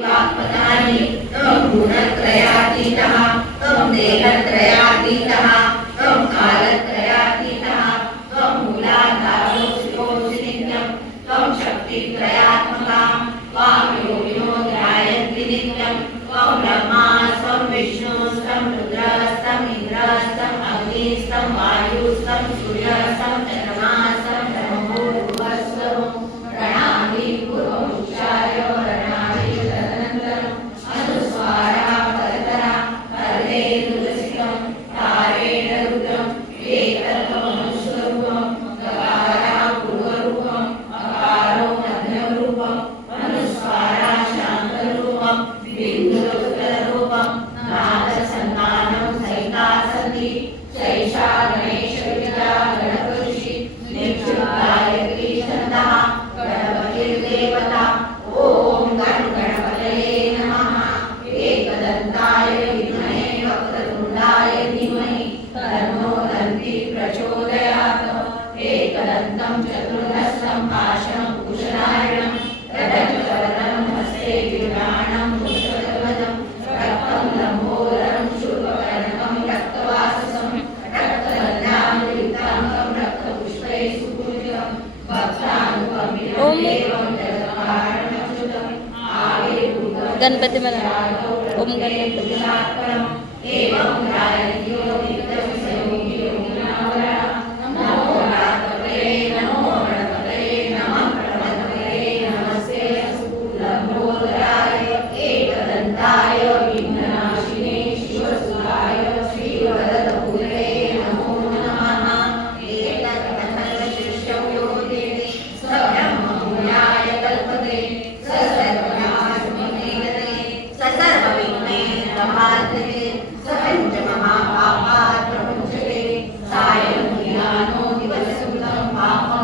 वाक्पदानि त्वं गुणत्रयातीतः त्वं देहत्रयातीतः त्वं कालत्रयातीतः त्वं मूलाधारोऽसि नित्यं त्वं शक्तित्रयात्मका त्वां ध्यायन्ति नित्यं त्वं ब्रह्मा त्वं विष्णुस्त्वं रुद्रस्त्वम् इन्द्रस्त्वम् अग्निस्त्वं वायुस्त्वं सूर्यस्त्वं चन्द्रमास्त्वं ब्रह्मोर्भुवस्त्वं प्रणामि पूर्वमुच्चार्य एकदन्तं चतुर्हस्तं पाशं कुशलायनं रजतवदनं हस्ते विराणं पुष्पकवचं रक्तं लम्बोदरं शूर्पकर्णकं रक्तवाससं रक्तगन्धानुयुक्ताङ्गं रक्तपुष्पैः सुपूजितं भक्तानुपमितं देवं जगत्कारणमच्युतम् आविर्भूतं गणपती म्हणा. ओम गणपती एवं ध्यायन्तो नित्यं संयोगी योगिनावरा नमो गणपतये नमः प्रमथये नमस्ते लंबोदराय एकदन्ताय विघ्ननाशिने शिवसुताय श्रीवरदपूरे नमो नमः एतत्कथनशिष्यं यो देवी स ब्रह्ममूलाय कल्पते स सर्वनाशमनेगते स सर्वविघ्नैर्दहाते स पञ्चमहापापात् प्रमुच्यते सायं ज्ञानो दिवसकृतं पापं